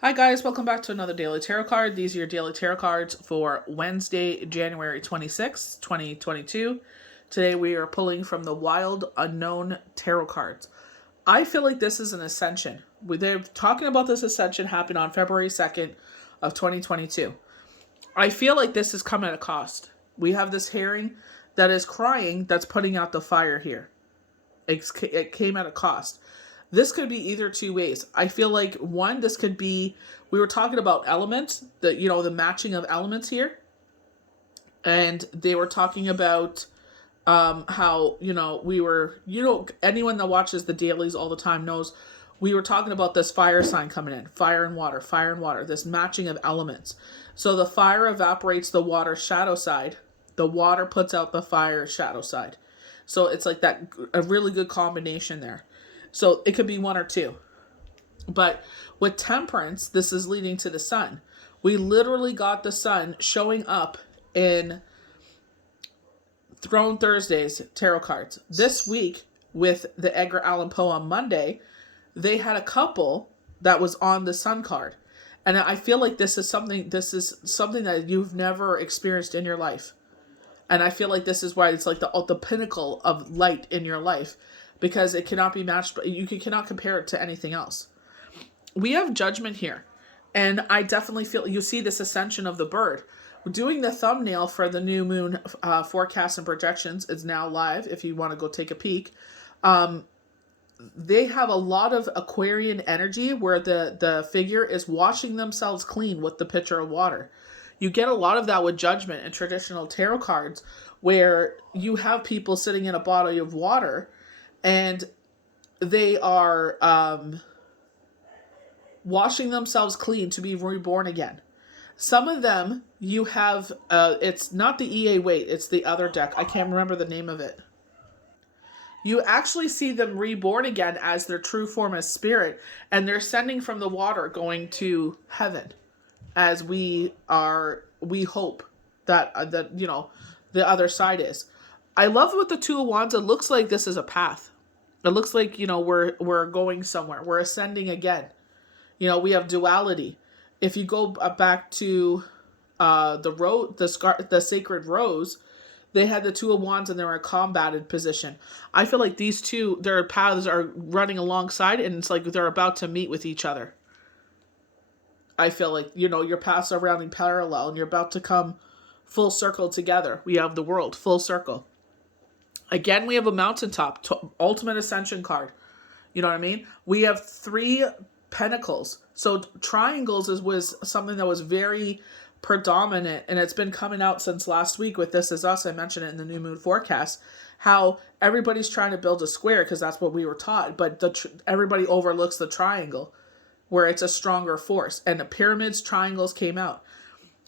Hi guys, welcome back to another daily tarot card. These are your daily tarot cards for Wednesday, January 26th, 2022. Today we are pulling from the Wild Unknown Tarot cards. I feel like this is an ascension. They're talking about this ascension happened on February 2nd of 2022. I feel like this has come at a cost. We have this herring that is crying that's putting out the fire here. It came at a cost. This could be either two ways. I feel like one, this could be, we were talking about elements, the matching of elements here. And they were talking about how, anyone that watches the dailies all the time knows we were talking about this fire sign coming in, fire and water, this matching of elements. So the fire evaporates the water shadow side. The water puts out the fire shadow side. So it's like that, a really good combination there. So it could be one or two. But with Temperance, this is leading to the sun. We literally got the sun showing up in Throne Thursday's tarot cards. This week, with the Edgar Allan Poe on Monday, they had a couple that was on the sun card. And I feel like this is something that you've never experienced in your life. And I feel like this is why it's like the pinnacle of light in your life, because it cannot be matched. You cannot compare it to anything else. We have judgment here. And I definitely feel, you see this ascension of the bird. We're doing the thumbnail for the new moon forecast and projections. It's now live if you want to go take a peek. They have a lot of Aquarian energy where the figure is washing themselves clean with the pitcher of water. You get a lot of that with judgment in traditional tarot cards, where you have people sitting in a body of water and they are washing themselves clean to be reborn again. Some of them, you have, it's not the EA Wait, it's the other deck. I can't remember the name of it. You actually see them reborn again as their true form as spirit, and they're sending from the water going to heaven, as we hope that the other side is. I love what the Two of Wands. It looks like this is a path. It looks like we're going somewhere. We're ascending again. We have duality. If you go back to the sacred rose, they had the Two of Wands and they were in a combated position. I feel like these two, their paths are running alongside, and it's like they're about to meet with each other. I feel like, your paths are running parallel and you're about to come full circle together. We have the world, full circle. Again, we have a mountaintop, ultimate ascension card. You know what I mean? We have 3 pentacles. So triangles was something that was very predominant, and it's been coming out since last week with This Is Us. I mentioned it in the new moon forecast, how everybody's trying to build a square because that's what we were taught, but everybody overlooks the triangle, where it's a stronger force. And the pyramids, triangles came out.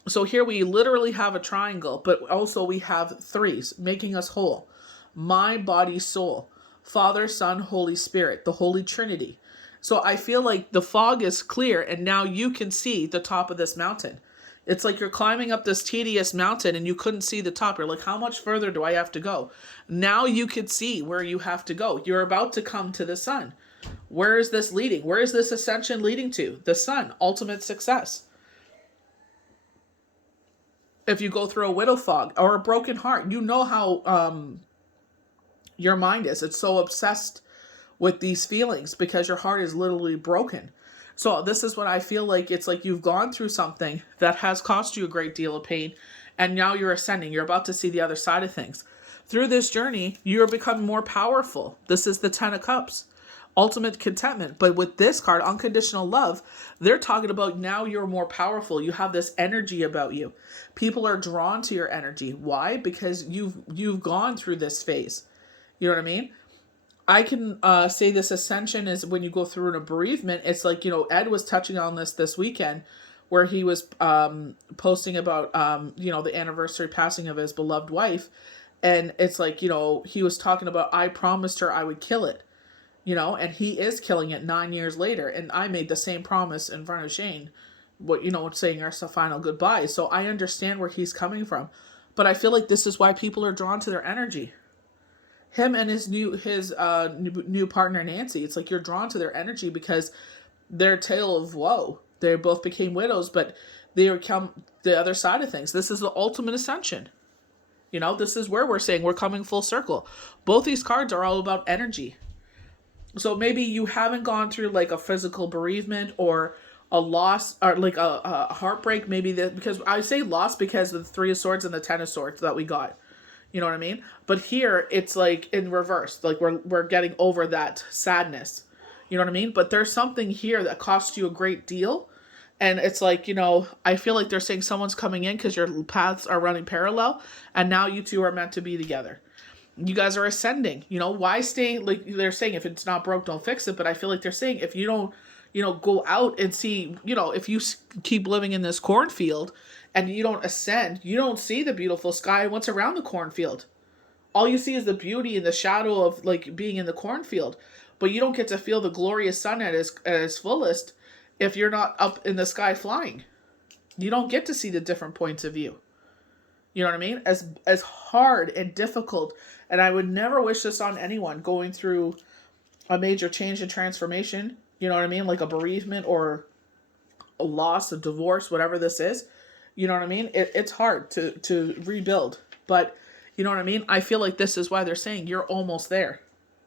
So here we literally have a triangle, but also we have 3s making us whole. Mind, body, soul. Father, Son, Holy Spirit, the Holy Trinity. So I feel like the fog is clear, and now you can see the top of this mountain. It's like you're climbing up this tedious mountain and you couldn't see the top. You're like, how much further do I have to go? Now you can see where you have to go. You're about to come to the sun. Where is this leading? Where is this ascension leading to? The sun, ultimate success. If you go through a widow fog or a broken heart, you know how your mind is. It's so obsessed with these feelings because your heart is literally broken. So this is what I feel like. It's like you've gone through something that has cost you a great deal of pain, and now you're ascending. You're about to see the other side of things. Through this journey, you're becoming more powerful. This is the 10 of Cups. Ultimate contentment. But with this card, unconditional love, they're talking about now you're more powerful. You have this energy about you. People are drawn to your energy. Why? Because you've gone through this phase. You know what I mean? I can say this ascension is when you go through a bereavement. It's like, Ed was touching on this weekend, where he was posting about, the anniversary passing of his beloved wife. And it's like, he was talking about, I promised her I would kill it, and he is killing it 9 years later. And I made the same promise in front of Shane, saying our final goodbye. So I understand where he's coming from. But I feel like this is why people are drawn to their energy. Him and his new partner Nancy, it's like you're drawn to their energy because their tale of woe. They both became widows, but they become the other side of things. This is the ultimate ascension. This is where we're saying we're coming full circle. Both these cards are all about energy. So maybe you haven't gone through like a physical bereavement or a loss or like a heartbreak. Maybe that, because I say loss because of the Three of Swords and the Ten of Swords that we got. You know what I mean? But here it's like in reverse. Like we're getting over that sadness. You know what I mean? But there's something here that costs you a great deal. And it's like, I feel like they're saying someone's coming in because your paths are running parallel. And now you two are meant to be together. You guys are ascending. Why stay? Like they're saying, if it's not broke, don't fix it. But I feel like they're saying, if you don't, go out and see, if you keep living in this cornfield and you don't ascend, you don't see the beautiful sky and what's around the cornfield. All you see is the beauty and the shadow of like being in the cornfield. But you don't get to feel the glorious sun at its fullest if you're not up in the sky flying. You don't get to see the different points of view. You know what I mean? As hard and difficult, and I would never wish this on anyone going through a major change and transformation, you know what I mean? Like a bereavement or a loss, a divorce, whatever this is. You know what I mean? It's hard to rebuild. But you know what I mean? I feel like this is why they're saying you're almost there.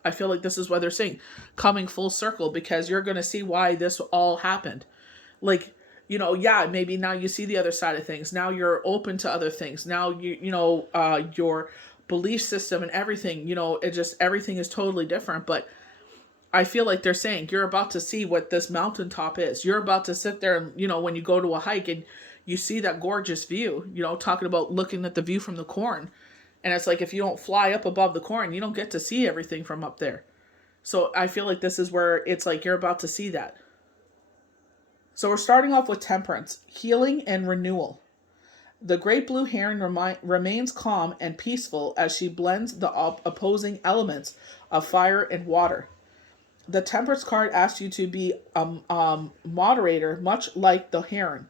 I feel like this is why they're saying coming full circle, because you're going to see why this all happened. Like, maybe now you see the other side of things. Now you're open to other things. Now, your belief system and everything, everything is totally different. But I feel like they're saying you're about to see what this mountaintop is. You're about to sit there and, when you go to a hike and you see that gorgeous view, talking about looking at the view from the corn. And it's like, if you don't fly up above the corn, you don't get to see everything from up there. So I feel like this is where it's like you're about to see that. So we're starting off with Temperance, healing and renewal. The great blue heron remains calm and peaceful as she blends the opposing elements of fire and water. The Temperance card asks you to be a moderator, much like the heron.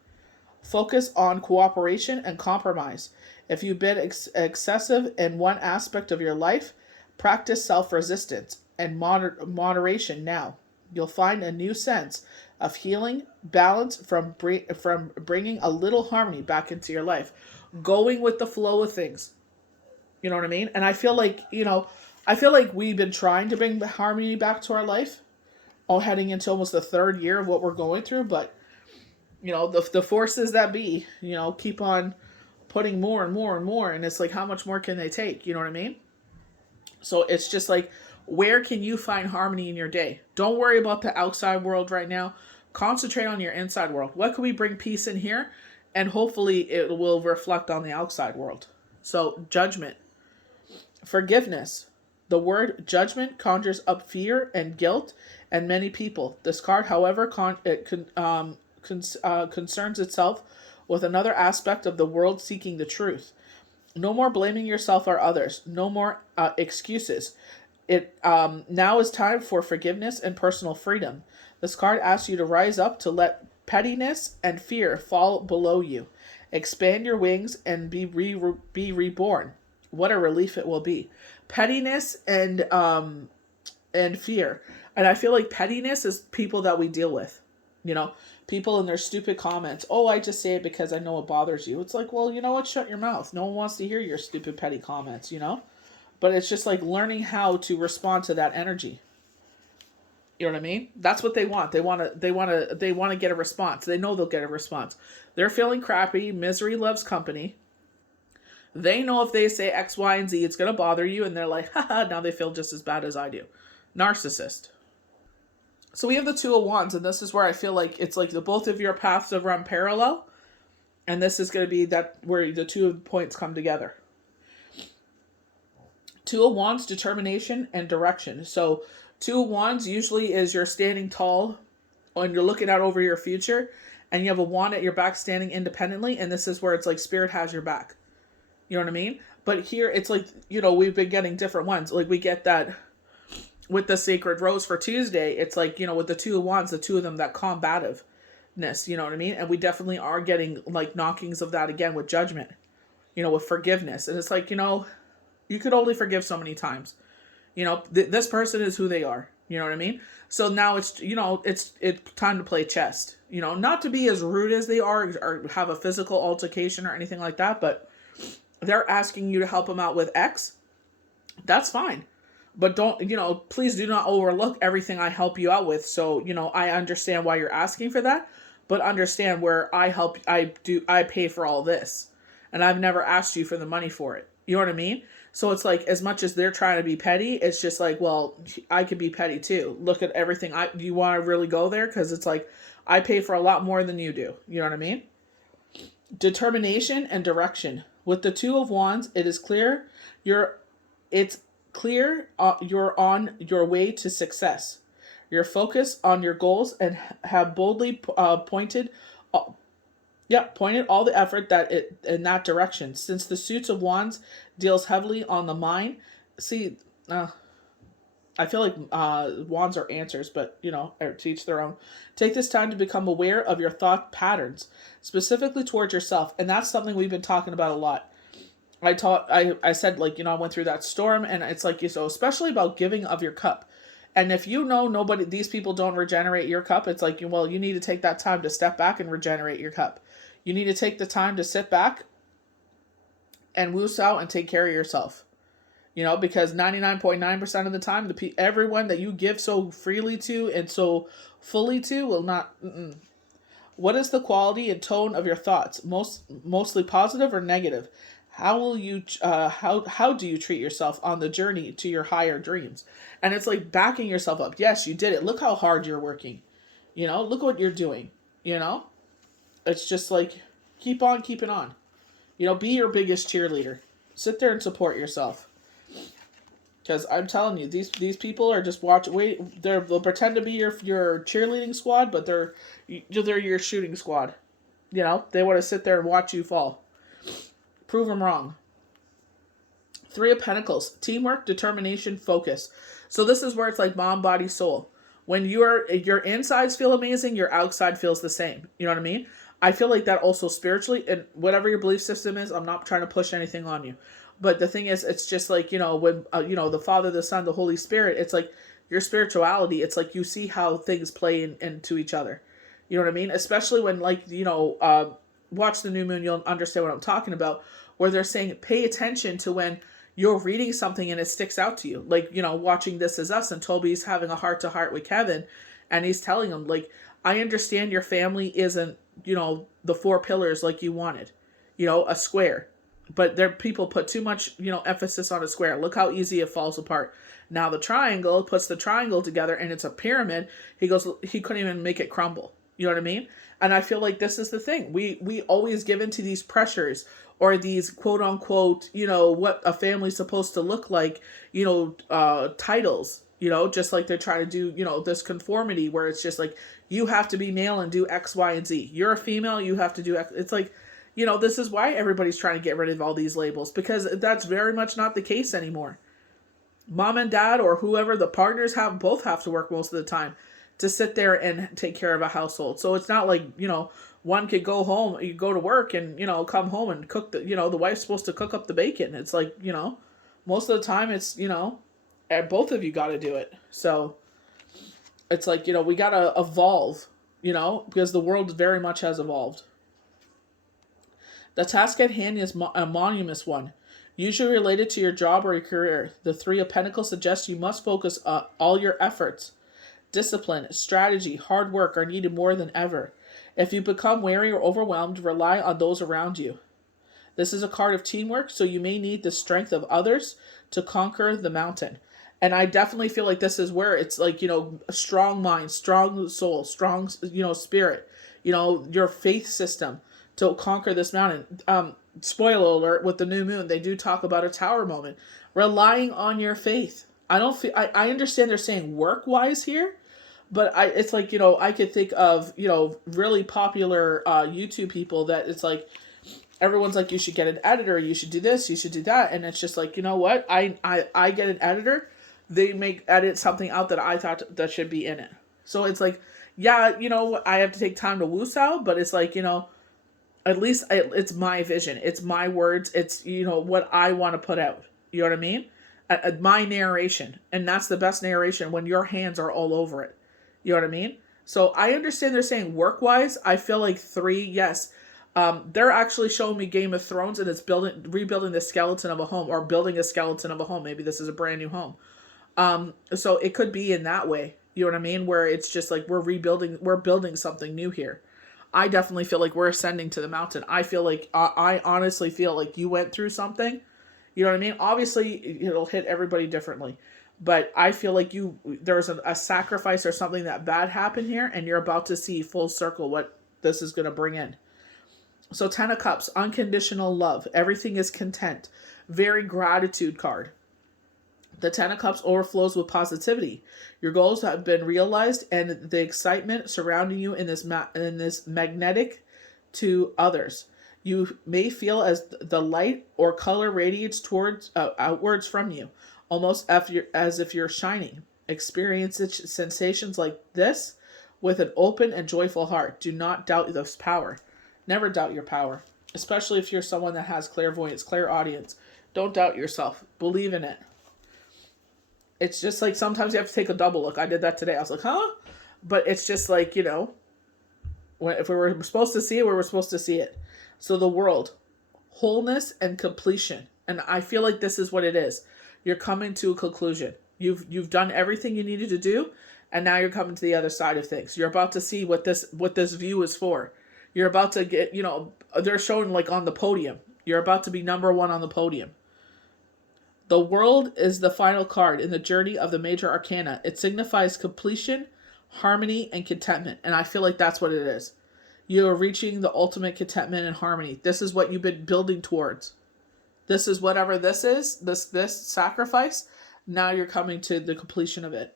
Focus on cooperation and compromise. If you've been excessive in one aspect of your life, practice self-resistance and moderation now. You'll find a new sense of healing, balance from bringing a little harmony back into your life. Going with the flow of things. You know what I mean? And I feel like, we've been trying to bring harmony back to our life, all heading into almost the third year of what we're going through. But, the forces that be, keep on putting more and more and more. And it's like, how much more can they take? You know what I mean? So it's just like, where can you find harmony in your day? Don't worry about the outside world right now. Concentrate on your inside world. What can we bring peace in here? And hopefully it will reflect on the outside world. So judgment. Forgiveness. The word judgment conjures up fear and guilt in many people. This card, however, concerns itself with another aspect of the world seeking the truth. No more blaming yourself or others. No more excuses. It now is time for forgiveness and personal freedom. This card asks you to rise up, to let pettiness and fear fall below you. Expand your wings and be reborn. What a relief it will be. Pettiness and fear. And I feel like pettiness is people that we deal with. People in their stupid comments. Oh, I just say it because I know it bothers you. It's like, well, you know what? Shut your mouth. No one wants to hear your stupid petty comments, But it's just like learning how to respond to that energy. You know what I mean? That's what they want. They want to get a response. They know they'll get a response. They're feeling crappy. Misery loves company. They know if they say X, Y, and Z, it's going to bother you. And they're like, haha, now they feel just as bad as I do. Narcissist. So we have the Two of Wands, and this is where I feel like it's like the both of your paths have run parallel. And this is going to be that where the 2 points come together. Two of Wands, determination and direction. So 2 of Wands usually is you're standing tall and you're looking out over your future, and you have a wand at your back standing independently. And this is where it's like spirit has your back. You know what I mean? But here it's like, we've been getting different ones. Like we get that with the Sacred Rose for Tuesday. It's like, with the 2 of Wands, the 2 of them, that combativeness, you know what I mean? And we definitely are getting like knockings of that again with judgment, with forgiveness. And it's like, you could only forgive so many times. This person is who they are. You know what I mean? So now it's time to play chess. Not to be as rude as they are or have a physical altercation or anything like that, but they're asking you to help them out with X. That's fine. But don't, please do not overlook everything I help you out with. So, I understand why you're asking for that, but understand where I pay for all this. And I've never asked you for the money for it. You know what I mean? So it's like, as much as they're trying to be petty, it's just like, well, I could be petty too. Look at everything. Do you want to really go there? Because it's like, I pay for a lot more than you do. You know what I mean? Determination and direction. With the Two of Wands, it is clear it's clear you're on your way to success. You're focused on your goals and have boldly pointed all the effort in that direction. Since the Suits of Wands deals heavily on the mind, see, I feel like wands are answers, but to each their own. Take this time to become aware of your thought patterns, specifically towards yourself, and that's something we've been talking about a lot. I said, like, I went through that storm, and it's like, especially about giving of your cup. And if these people don't regenerate your cup, it's like, well, you need to take that time to step back and regenerate your cup. You need to take the time to sit back and woos out and take care of yourself. Because 99.9% of the time, everyone that you give so freely to and so fully to will not. What is the quality and tone of your thoughts? Mostly positive or negative? How will you? How do you treat yourself on the journey to your higher dreams? And it's like backing yourself up. Yes, you did it. Look how hard you're working. Look what you're doing. It's just like, keep on keeping on. Be your biggest cheerleader. Sit there and support yourself. Because I'm telling you, these people are just they'll pretend to be your cheerleading squad, but they're your shooting squad. They want to sit there and watch you fall. Prove them wrong. Three of Pentacles, teamwork, determination, focus. So this is where it's like mom, body, soul. When your insides feel amazing, your outside feels the same. You know what I mean? I feel like that also spiritually, and whatever your belief system is, I'm not trying to push anything on you. But the thing is, it's just like, when, the Father, the Son, the Holy Spirit, it's like your spirituality, it's like you see how things play into each other. You know what I mean? Especially when, like, watch the new moon, you'll understand what I'm talking about, where they're saying pay attention to when you're reading something and it sticks out to you. Like, watching This Is Us, and Toby's having a heart-to-heart with Kevin, and he's telling him, like, I understand your family isn't, the four pillars like you wanted, a square. But people put too much, emphasis on a square. Look how easy it falls apart. Now the triangle puts the triangle together and it's a pyramid. He goes, he couldn't even make it crumble. You know what I mean? And I feel like this is the thing. We always give into these pressures or these quote unquote, what a family's supposed to look like, titles, just like they're trying to do, this conformity where it's just like, you have to be male and do X, Y, and Z. You're a female, you have to do X. It's like, this is why everybody's trying to get rid of all these labels, because that's very much not the case anymore. Mom and dad or whoever, the partners both have to work most of the time to sit there and take care of a household. So it's not like, one could go home, you go to work and, come home and cook the wife's supposed to cook up the bacon. It's like, most of the time it's, both of you got to do it. So it's like, we got to evolve, because the world very much has evolved. The task at hand is a monumentous one, usually related to your job or your career. The Three of Pentacles suggests you must focus all your efforts. Discipline, strategy, hard work are needed more than ever. If you become weary or overwhelmed, rely on those around you. This is a card of teamwork, so you may need the strength of others to conquer the mountain. And I definitely feel like this is where it's like, a strong mind, strong soul, strong, spirit, your faith system to conquer this mountain. Spoiler alert, with the new moon, they do talk about a tower moment. Relying on your faith. I understand they're saying work-wise here, but it's like, I could think of, really popular YouTube people that it's like, everyone's like, you should get an editor, you should do this, you should do that. And it's just like, what? I get an editor, they edit something out that I thought that should be in it. So it's like, yeah, I have to take time to woos out, but it's like, at least it's my vision. It's my words. It's, what I want to put out. You know what I mean? my narration. And that's the best narration when your hands are all over it. You know what I mean? So I understand they're saying work-wise. I feel like 3, yes. They're actually showing me Game of Thrones, and it's rebuilding the skeleton of a home, or building a skeleton of a home. Maybe this is a brand new home. So it could be in that way. You know what I mean? Where it's just like we're building something new here. I definitely feel like we're ascending to the mountain. I feel like, I honestly feel like you went through something. You know what I mean? Obviously, it'll hit everybody differently. But I feel like there's a sacrifice or something that bad happened here, and you're about to see full circle what this is going to bring in. So 10 of Cups, unconditional love. Everything is content. Very gratitude card. The 10 of Cups overflows with positivity. Your goals have been realized, and the excitement surrounding you in this magnetic to others. You may feel as the light or color radiates towards outwards from you, almost as if you're shining. Experience sensations like this with an open and joyful heart. Do not doubt this power. Never doubt your power, especially if you're someone that has clairvoyance, clairaudience. Don't doubt yourself. Believe in it. It's just like sometimes you have to take a double look. I did that today. I was like, huh? But it's just like, if we were supposed to see it, we were supposed to see it. So the world, wholeness and completion. And I feel like this is what it is. You're coming to a conclusion. You've done everything you needed to do, and now you're coming to the other side of things. You're about to see what this view is for. You're about to get, they're showing like on the podium. You're about to be number 1 on the podium. The world is the final card in the journey of the major arcana. It signifies completion, harmony, and contentment. And I feel like that's what it is. You are reaching the ultimate contentment and harmony. This is what you've been building towards. This is whatever this is, this sacrifice. Now you're coming to the completion of it.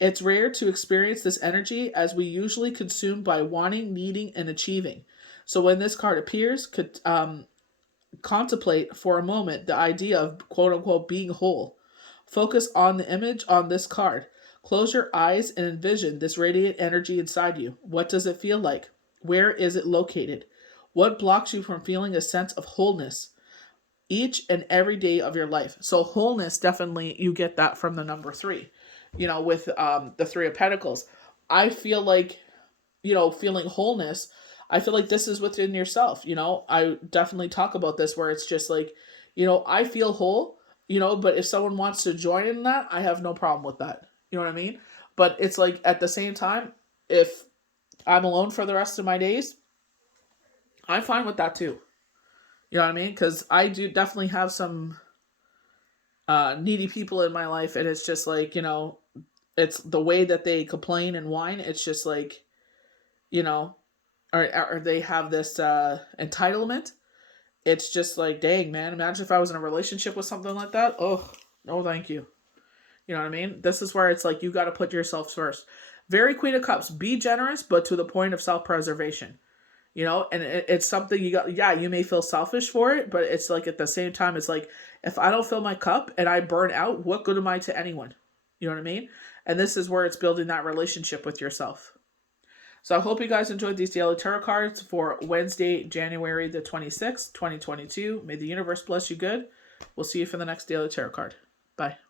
It's rare to experience this energy, as we usually consumed by wanting, needing, and achieving. So when this card appears, contemplate for a moment the idea of quote-unquote being whole. Focus on the image on this card. Close your eyes and envision this radiant energy inside you. What does it feel like? Where is it located? What blocks you from feeling a sense of wholeness each and every day of your life? So wholeness, definitely you get that from the number 3. With the 3 of Pentacles. I feel like, feeling wholeness, I feel like this is within yourself. I definitely talk about this where it's just like, I feel whole, but if someone wants to join in that, I have no problem with that. You know what I mean? But it's like at the same time, if I'm alone for the rest of my days, I'm fine with that too. You know what I mean? Because I do definitely have some needy people in my life, and it's just like, it's the way that they complain and whine. It's just like, or they have this entitlement. It's just like, dang, man, imagine if I was in a relationship with something like that. Oh, no, thank you. You know what I mean? This is where it's like, you got to put yourself first. Very Queen of Cups. Be generous, but to the point of self-preservation. And it's something you may feel selfish for it, but it's like at the same time, it's like, if I don't fill my cup and I burn out, what good am I to anyone? You know what I mean? And this is where it's building that relationship with yourself. So I hope you guys enjoyed these daily tarot cards for Wednesday, January the 26th, 2022. May the universe bless you good. We'll see you for the next daily tarot card. Bye.